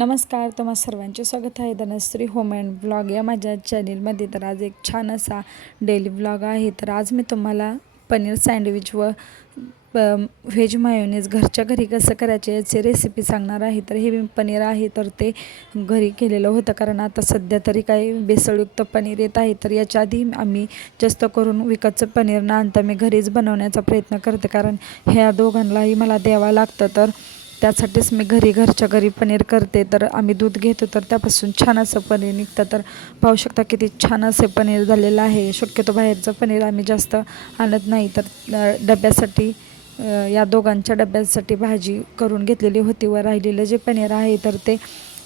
नमस्कार, तुम्हा सर्वांचे स्वागत आहे धनश्री होम अँड ब्लॉग या माझ्या चॅनेलमध्ये. तर आज एक छान असा डेली ब्लॉग आहे. तर आज मी तुम्हाला पनीर सँडविच व व्हेज मायोनीज घरच्या घरी कसं करायचे याची रेसिपी सांगणार आहे. तर हे पनीर आहे तर ते घरी केलेलं होतं, कारण आता सध्या तरी काही भेसळयुक्त पनीर येत आहे. तर याच्या आधी आम्ही जास्त करून विकतचं पनीर न आणता मी घरीच बनवण्याचा प्रयत्न करते, कारण ह्या दोघांनाही मला द्यावं लागतं. तर त्यासाठीच मी घरच्या घरी पनीर करते. तर आम्ही दूध घेतो तर त्यापासून छान असं पनीर निघतं. तर पाहू शकता किती छान असे पनीर झालेलं आहे. शक्यतो बाहेरचं पनीर आम्ही जास्त आणत नाही. तर डब्यासाठी या दोघांच्या डब्यासाठी भाजी करून घेतलेली होती व राहिलेलं जे पनीर आहे तर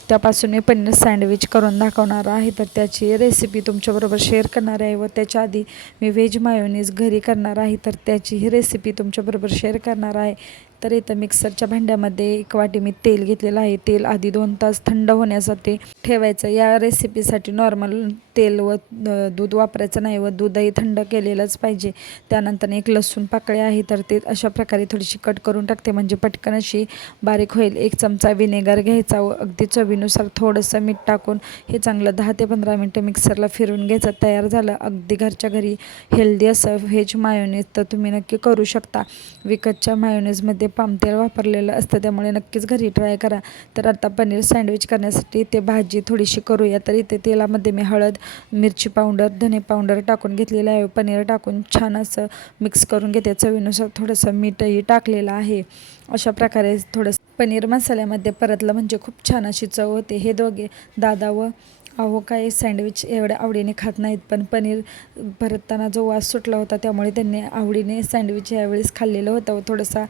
त्यापासून मी पनीर सँडविच करून दाखवणार आहे. तर त्याची रेसिपी तुमच्याबरोबर शेअर करणार आहे व त्याच्या आधी मी व्हेज मायोनीज घरी करणार आहे तर त्याची ही रेसिपी तुमच्याबरोबर शेअर करणार आहे. तर इथं मिक्सरच्या भांड्यामध्ये एक वाटी मी तेल घेतलेलं आहे. तेल आधी 2 तास थंड होण्यासाठी ठेवायचं. या रेसिपीसाठी नॉर्मल तेल व दूध वापरायचं नाही व दूधही थंड केलेलंच पाहिजे. त्यानंतर एक लसूण पाकळी आहे तर ते अशा प्रकारे थोडीशी कट करून टाकते, म्हणजे पटकन अशी बारीक होईल. 1 चमचा विनेगर घ्यायचा व अगदी चवीनुसार थोडंसं मीठ टाकून हे चांगलं 10 ते 15 मिनटं मिक्सरला फिरून घ्यायचं. तयार झालं अगदी घरच्या घरी हेल्दी असं व्हेज मायोनीज. तर तुम्ही नक्की करू शकता. विकतच्या मायोनीजमध्ये पाम तेल वापरलेलं असतं, त्यामुळे नक्कीच घरी ट्राय करा. तर आता पनीर सँडविच करण्यासाठी ते भाजी थोडीशी करूया. तर इथे तेलामध्ये मी हळद, मिरची पावडर, धने पावडर टाकून घेतलेलं आहे. पनीर टाकून छान असं मिक्स करून घेते. चवीनुसार थोडंसं मीठही टाकलेलं आहे. अशा प्रकारे थोडंसं पनीर मसाल्यामध्ये परतलं म्हणजे खूप छान अशी चव होते. हे दोघे दादा व अहो काय सँडविच एवढ्या आवडीने खात नाहीत, पण पनीर परतताना जो वास सुटला होता त्यामुळे त्यांनी आवडीने सँडविच यावेळेस खाल्लेलं होतं व थोडासा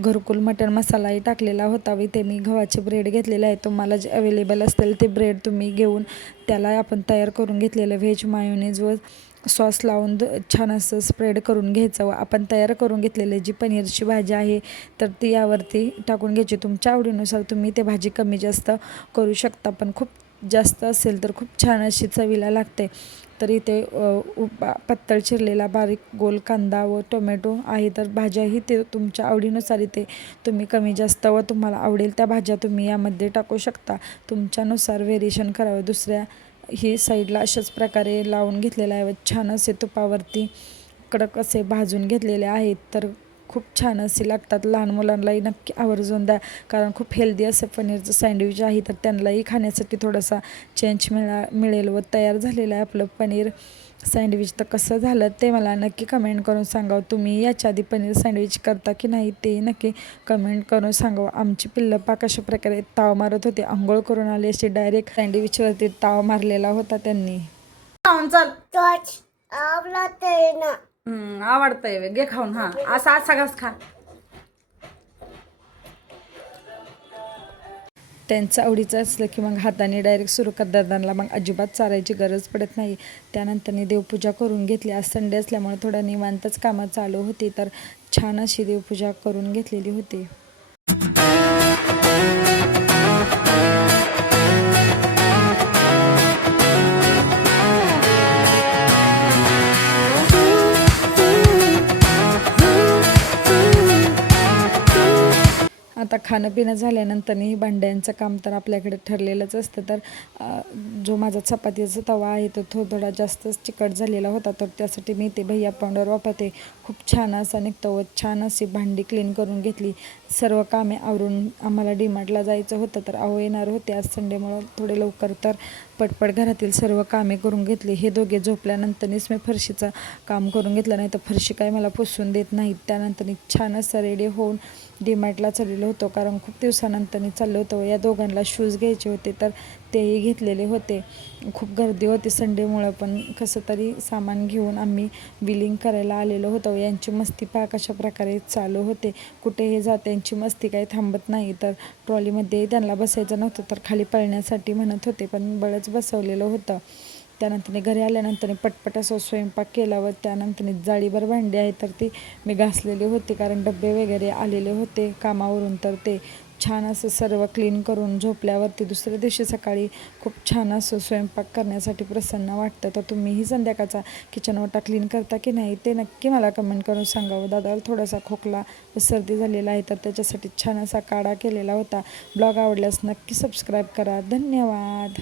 घरकुल मटण मसालाही टाकलेला होता. व ते मी गव्हाचे ब्रेड घेतलेले आहे. तुम्हाला जे अवेलेबल असतील ते ब्रेड तुम्ही घेऊन त्याला आपण तयार करून घेतलेलं व्हेज मायोनीज व सॉस लावून छान असं स्प्रेड करून घ्यायचं व आपण तयार करून घेतलेली जी पनीरची भाजी आहे तर ती यावरती टाकून घ्यायची. तुमच्या आवडीनुसार तुम्ही ते भाजी कमी जास्त करू शकता, पण खूप जास्त असेल तर खूप छान अशी चवीला लागते. तर इथे पातळ चिरलेला बारीक गोल कांदा व टोमॅटो आहे. तर भाज्याही ते तुमच्या आवडीनुसार इथे तुम्ही कमी जास्त व तुम्हाला आवडेल त्या भाज्या तुम्ही यामध्ये टाकू शकता. तुमच्यानुसार व्हेरिएशन करावं. दुसऱ्या ही साईडला अशाच प्रकारे लावून घेतलेला आहे व छान असे तुपावरती कडक असे भाजून घेतलेले आहेत. तर खूप छान असे लागतात. लहान मुलांनाही नक्की आवर्जून द्या, कारण खूप हेल्दी असं पनीरचं सँडविच आहे. तर त्यांनाही खाण्यासाठी थोडासा चेंज मिळेल. व तयार झालेलं आहे आपलं पनीर सँडविच. तर कसं झालं ते मला नक्की कमेंट करून सांगावं. तुम्ही याच्या आधी पनीर सँडविच करता की नाही ते नक्की कमेंट करून सांगावं. आमची पिल्लं पाक अशा प्रकारे ताव मारत होते. आंघोळ करून आले असे डायरेक्ट सँडविचवरती ताव मारलेला होता त्यांनी. आवडतंय घे खाऊन. हा असा घास खा. त्यांचं आवडीचं असलं की मग हाताने डायरेक्ट सुरू करतात. त्यांना मग अजिबात चारायची गरज पडत नाही. त्यानंतर देवपूजा करून घेतली. आज संडे असल्यामुळे थोडं निवांतच कामं चालू होती. तर छान अशी देवपूजा करून घेतलेली होती. आता खाणं पिणं झाल्यानंतर भांड्यांचं काम तर आपल्याकडे ठरलेलंच असतं. तर जो माझा चपातीचा तवा आहे तो थोडा जास्तच चिकट झालेला होता, तर त्यासाठी मी ते भैया पावडर वापरते. खूप छान असा निघतो व छान अशी भांडी क्लीन करून घेतली. सर्व कामे आवरून आम्हाला डीमार्टला जायचं होतं. तर अहो येणार होते आज संडेमुळं थोडे लवकर. तर पटपट घरातील सर्व कामे करून घेतली. हे दोघे झोपल्यानंतरच मी फरशीचं काम करून घेतलं, नाही तर फरशी काय मला पुसून देत नाहीत. त्यानंतर छान असं रेडी होऊन डीमार्टला चाललेलो होतो, कारण खूप दिवसानंतर चाललो होतो. या दोघांना शूज घ्यायचे होते तर तेही घेतलेले होते. खूप गर्दी होती संडेमुळं, पण कसं तरी सामान घेऊन आम्ही बिलिंग करायला आलेलो होतो. यांची मस्ती पहा कशा प्रकारे चालू होते. कुठेही जात यांची मस्ती काही थांबत नाही. तर ट्रॉलीमध्ये त्यांना बसायचं नव्हतं तर खाली पळण्यासाठी म्हणत होते, पण बळच बसवलेलं होतं. त्यानंतर घरी आल्यानंतर पटपट असं स्वयंपाक केला व त्यानंतर जाळीभर भांडी आहे तर ती मी घासलेली होती, कारण डबे वगैरे आलेले होते कामावरून. तर ते छान असं सर्व क्लीन करून झोपल्यावरती दुसऱ्या दिवशी सकाळी खूप छान असं स्वयंपाक करण्यासाठी प्रसन्न वाटतं. तर तुम्हीही संध्याकाळचा किचन ओटा क्लीन करता की नाही ते नक्की मला कमेंट करून सांगावं. दादाला थोडासा खोकला व सर्दी झालेला आहे, तर त्याच्यासाठी छान असा काढा केलेला होता. ब्लॉग आवडल्यास नक्की सबस्क्राईब करा. धन्यवाद.